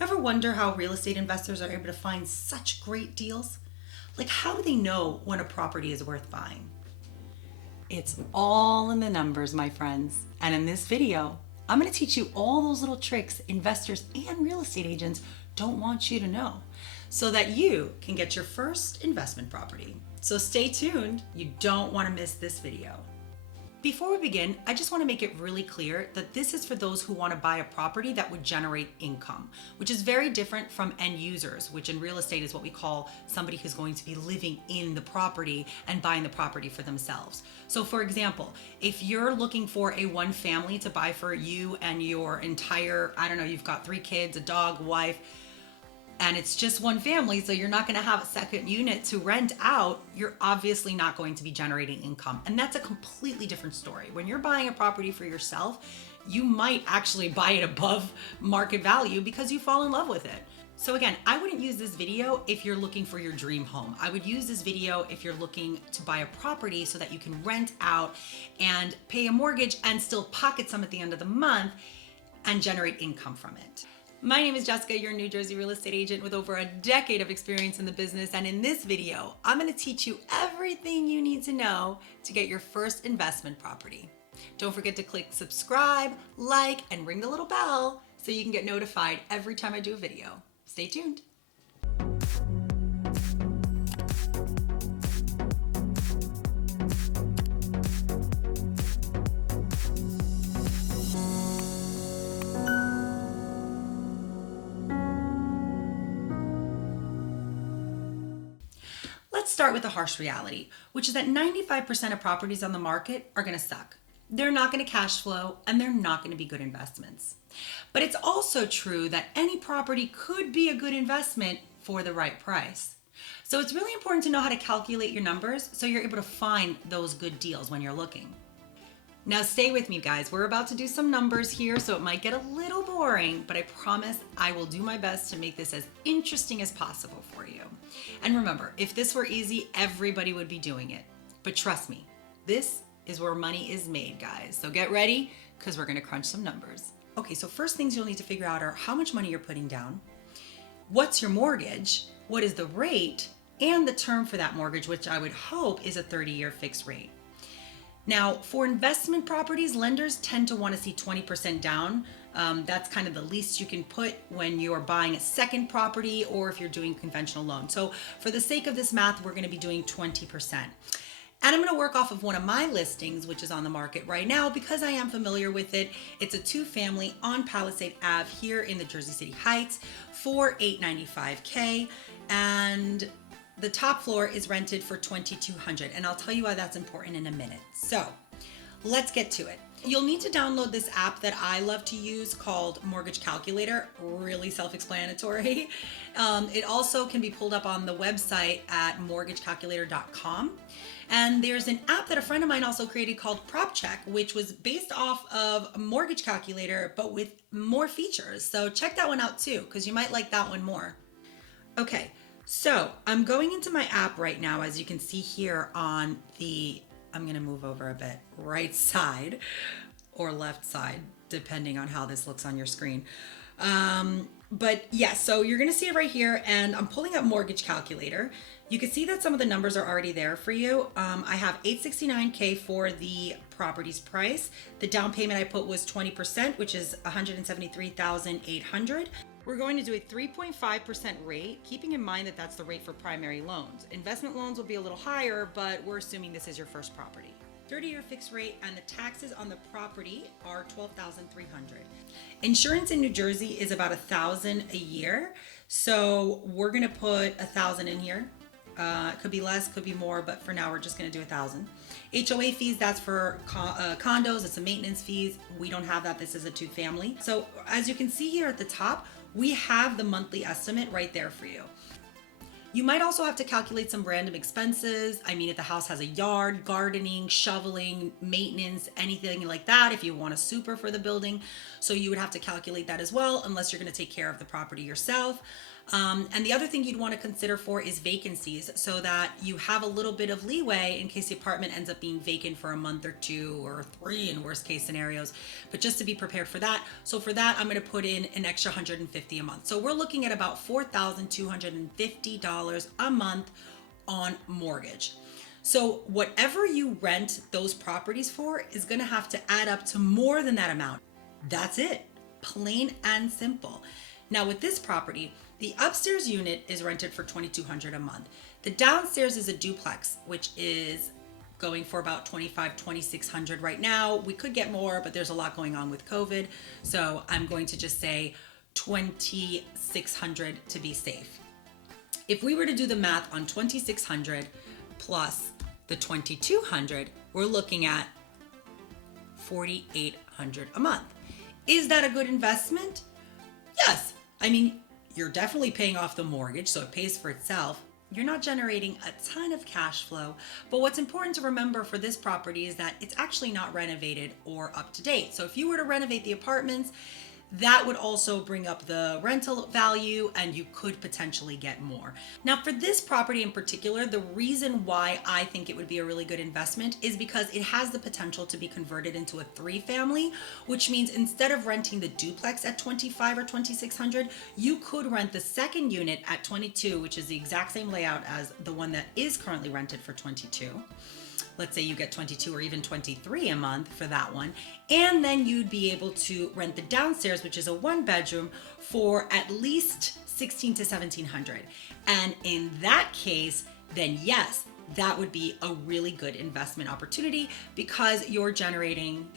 Ever wonder how real estate investors are able to find such great deals? Like, how do they know when a property is worth buying? It's all in the numbers, my friends. And in this video, I'm going to teach you all those little tricks investors and real estate agents don't want you to know so that you can get your first investment property. So stay tuned. You don't want to miss this video. Before we begin, I just want to make it really clear that this is for those who want to buy a property that would generate income, which is very different from end users, which in real estate is what we call somebody who's going to be living in the property and buying the property for themselves. So for example, if you're looking for a one family to buy for you and your entire, you've got 3 kids, a dog, wife, and it's just one family, so you're not going to have a second unit to rent out, you're obviously not going to be generating income. And that's a completely different story. When you're buying a property for yourself, you might actually buy it above market value because you fall in love with it. So again, I wouldn't use this video if you're looking for your dream home. I would use this video if you're looking to buy a property so that you can rent out and pay a mortgage and still pocket some at the end of the month and generate income from it. My name is Jessica, your New Jersey real estate agent with over a decade of experience in the business. And in this video, I'm going to teach you everything you need to know to get your first investment property. Don't forget to click subscribe, like, and ring the little bell so you can get notified every time I do a video. Stay tuned. Let's start with the harsh reality, which is that 95% of properties on the market are going to suck. They're not going to cash flow and they're not going to be good investments. But it's also true that any property could be a good investment for the right price. So it's really important to know how to calculate your numbers so you're able to find those good deals when you're looking. Now stay with me, guys. We're about to do some numbers here, so it might get a little boring, but I promise I will do my best to make this as interesting as possible for you. And remember, if this were easy, everybody would be doing it. But trust me, this is where money is made, guys. So get ready, because we're going to crunch some numbers. Okay, so first things you'll need to figure out are how much money you're putting down, what's your mortgage, what is the rate, and the term for that mortgage, which I would hope is a 30-year fixed rate. Now, for investment properties, lenders tend to want to see 20% down. That's kind of the least you can put when you're buying a second property or if you're doing conventional loan. So for the sake of this math, we're going to be doing 20%. And I'm going to work off of one of my listings, which is on the market right now because I am familiar with it. It's a 2-family on Palisade Ave here in the Jersey City Heights for $895K. And the top floor is rented for $2,200, and I'll tell you why that's important in a minute. So let's get to it. You'll need to download this app that I love to use called Mortgage Calculator, really self-explanatory. It also can be pulled up on the website at mortgagecalculator.com. And there's an app that a friend of mine also created called PropCheck, which was based off of a mortgage calculator, but with more features. So check that one out too, because you might like that one more. Okay. So I'm going into my app right now, as you can see here on the, I'm going to move over a bit, right side or left side, depending on how this looks on your screen. But yeah, so you're going to see it right here, and I'm pulling up Mortgage Calculator. You can see that some of the numbers are already there for you. I have $869K for the property's price. The down payment I put was 20%, which is $173,800. We're going to do a 3.5% rate, keeping in mind that that's the rate for primary loans. Investment loans will be a little higher, but we're assuming this is your first property. 30-year fixed rate, and the taxes on the property are $12,300. Insurance in New Jersey is about $1,000 a year, so we're gonna put $1,000 in here. It could be less, could be more, but for now we're just gonna do $1,000. HOA fees, that's for condos, it's a maintenance fees. We don't have that, this is a 2-family. So as you can see here at the top, we have the monthly estimate right there for you. You might also have to calculate some random expenses. I mean, if the house has a yard, gardening, shoveling, maintenance, anything like that, if you want a super for the building. So you would have to calculate that as well, unless you're going to take care of the property yourself. And the other thing you'd want to consider for is vacancies, so that you have a little bit of leeway in case the apartment ends up being vacant for a month or 2 or 3 in worst case scenarios, but just to be prepared for that. So for that, I'm going to put in an extra $150 a month. So we're looking at about $4,250 a month on mortgage. So whatever you rent those properties for is going to have to add up to more than that amount. That's it. Plain and simple. Now with this property, the upstairs unit is rented for $2,200 a month. The downstairs is a duplex, which is going for about $2,600 right now. We could get more, but there's a lot going on with COVID. So I'm going to just say $2,600 to be safe. If we were to do the math on $2,600 plus the $2,200, we're looking at $4,800 a month. Is that a good investment? Yes. I mean, you're definitely paying off the mortgage, so it pays for itself. You're not generating a ton of cash flow, but what's important to remember for this property is that it's actually not renovated or up to date. So if you were to renovate the apartments, that would also bring up the rental value and you could potentially get more. Now for this property in particular, the reason why I think it would be a really good investment is because it has the potential to be converted into a 3-family, which means instead of renting the duplex at $2,500 or $2,600, you could rent the second unit at $22,000, which is the exact same layout as the one that is currently rented for $22,000. Let's say you get $22,000 or even $23,000 a month for that one. And then you'd be able to rent the downstairs, which is a 1-bedroom, for at least $1,600 to $1,700. And in that case, then yes, that would be a really good investment opportunity because you're generating,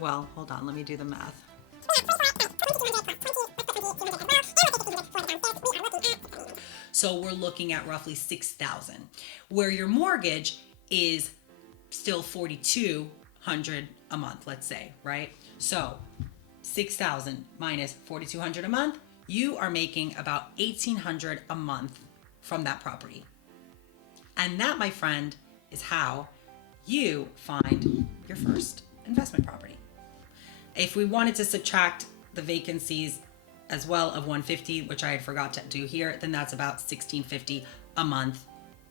well, hold on, let me do the math. So we're looking at roughly $6,000, where your mortgage is still $4,200 a month, let's say, right? So $6,000 minus $4,200 a month, you are making about $1,800 a month from that property. And that, my friend, is how you find your first investment property. If we wanted to subtract the vacancies as well of $150, which I had forgot to do here, then that's about $1,650 a month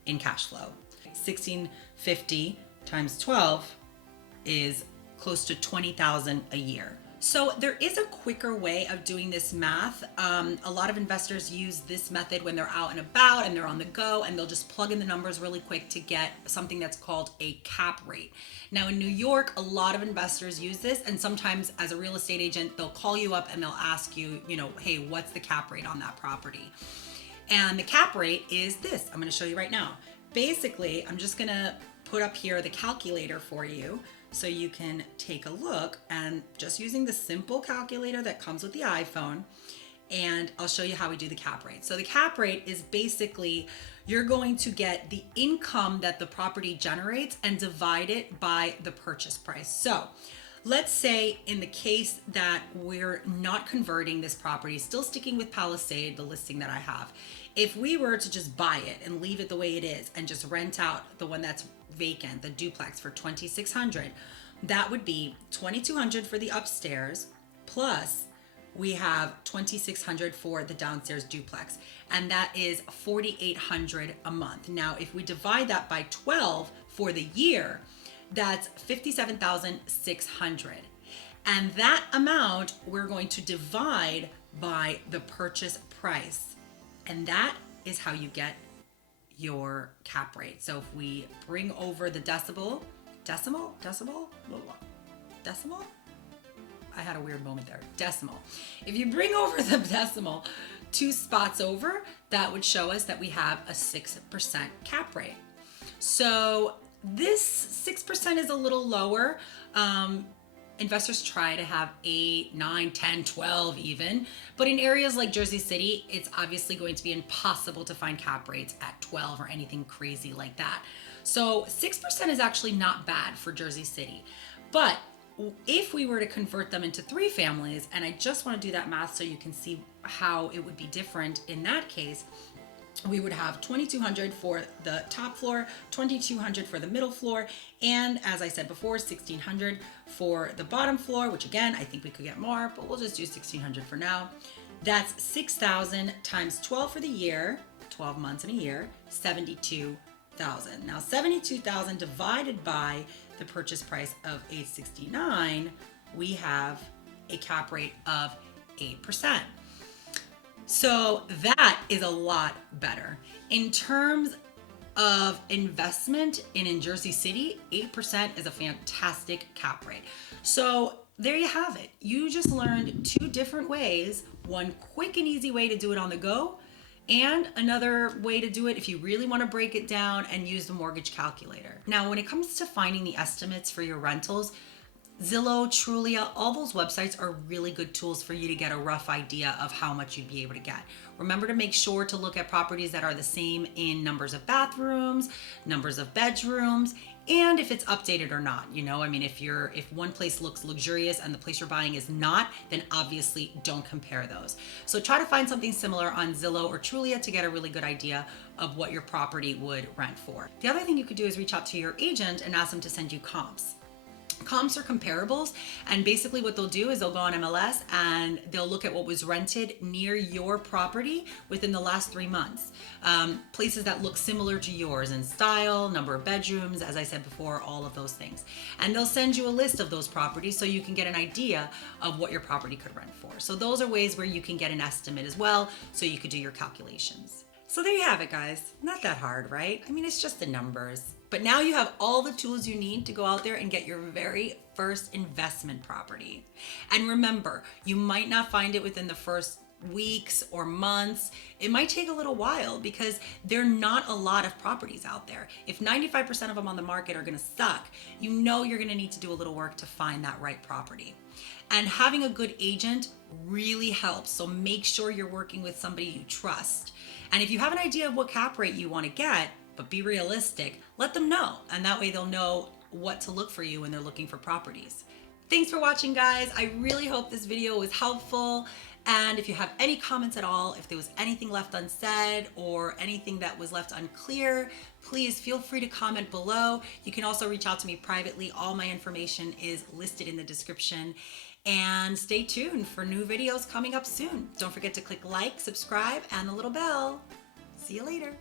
in cash flow. $1,650 times 12 is close to $20,000 a year. So there is a quicker way of doing this math. A lot of investors use this method when they're out and about and they're on the go, and they'll just plug in the numbers really quick to get something that's called a cap rate. Now in New York, a lot of investors use this, and sometimes as a real estate agent, they'll call you up and they'll ask you, hey, what's the cap rate on that property? And the cap rate is this. I'm going to show you right now. Basically, I'm just going to put up here the calculator for you so you can take a look, and just using the simple calculator that comes with the iPhone, and I'll show you how we do the cap rate. So the cap rate is basically you're going to get the income that the property generates and divide it by the purchase price. So let's say in the case that we're not converting this property, still sticking with Palisade, the listing that I have, if we were to just buy it and leave it the way it is and just rent out the one that's vacant, the duplex, for $2,600, that would be $2,200 for the upstairs, plus we have $2,600 for the downstairs duplex, and that is $4,800 a month. Now, if we divide that by 12 for the year, that's $57,600. And that amount we're going to divide by the purchase price. And that is how you get your cap rate. So if we bring over the decimal? I had a weird moment there. Decimal. If you bring over the decimal 2 spots over, that would show us that we have a 6% cap rate. So this 6% is a little lower. Investors try to have 8, 9, 10, 12 even. But in areas like Jersey City, it's obviously going to be impossible to find cap rates at 12 or anything crazy like that. So 6% is actually not bad for Jersey City. But if we were to convert them into 3 families, and I just want to do that math so you can see how it would be different in that case, we would have $2,200 for the top floor, $2,200 for the middle floor, and as I said before, $1,600 for the bottom floor, which again, I think we could get more, but we'll just do $1,600 for now. That's 6,000 times 12 for the year, 12 months in a year, 72,000. Now 72,000 divided by the purchase price of 869, we have a cap rate of 8%. So that is a lot better. In terms of investment in Jersey City, 8% is a fantastic cap rate. So there you have it. You just learned two different ways, one quick and easy way to do it on the go, and another way to do it if you really want to break it down and use the mortgage calculator. Now, when it comes to finding the estimates for your rentals, Zillow, Trulia, all those websites are really good tools for you to get a rough idea of how much you'd be able to get. Remember to make sure to look at properties that are the same in numbers of bathrooms, numbers of bedrooms, and if it's updated or not. You know, I mean, if one place looks luxurious and the place you're buying is not, then obviously don't compare those. So try to find something similar on Zillow or Trulia to get a really good idea of what your property would rent for. The other thing you could do is reach out to your agent and ask them to send you comps. Comps are comparables, and basically what they'll do is they'll go on MLS and they'll look at what was rented near your property within the last 3 months. Places that look similar to yours in style, number of bedrooms, as I said before, all of those things. And they'll send you a list of those properties so you can get an idea of what your property could rent for. So those are ways where you can get an estimate as well, so you could do your calculations. So there you have it, guys. Not that hard, right? I mean, it's just the numbers. But now you have all the tools you need to go out there and get your very first investment property. And remember, you might not find it within the first weeks or months. It might take a little while because there are not a lot of properties out there. If 95% of them on the market are gonna suck, you know you're gonna need to do a little work to find that right property. And having a good agent really helps. So make sure you're working with somebody you trust. And if you have an idea of what cap rate you want to get, but be realistic, let them know. And that way they'll know what to look for you when they're looking for properties. Thanks for watching, guys. I really hope this video was helpful. And if you have any comments at all, if there was anything left unsaid or anything that was left unclear, please feel free to comment below. You can also reach out to me privately. All my information is listed in the description. And stay tuned for new videos coming up soon. Don't forget to click like, subscribe, and the little bell. See you later.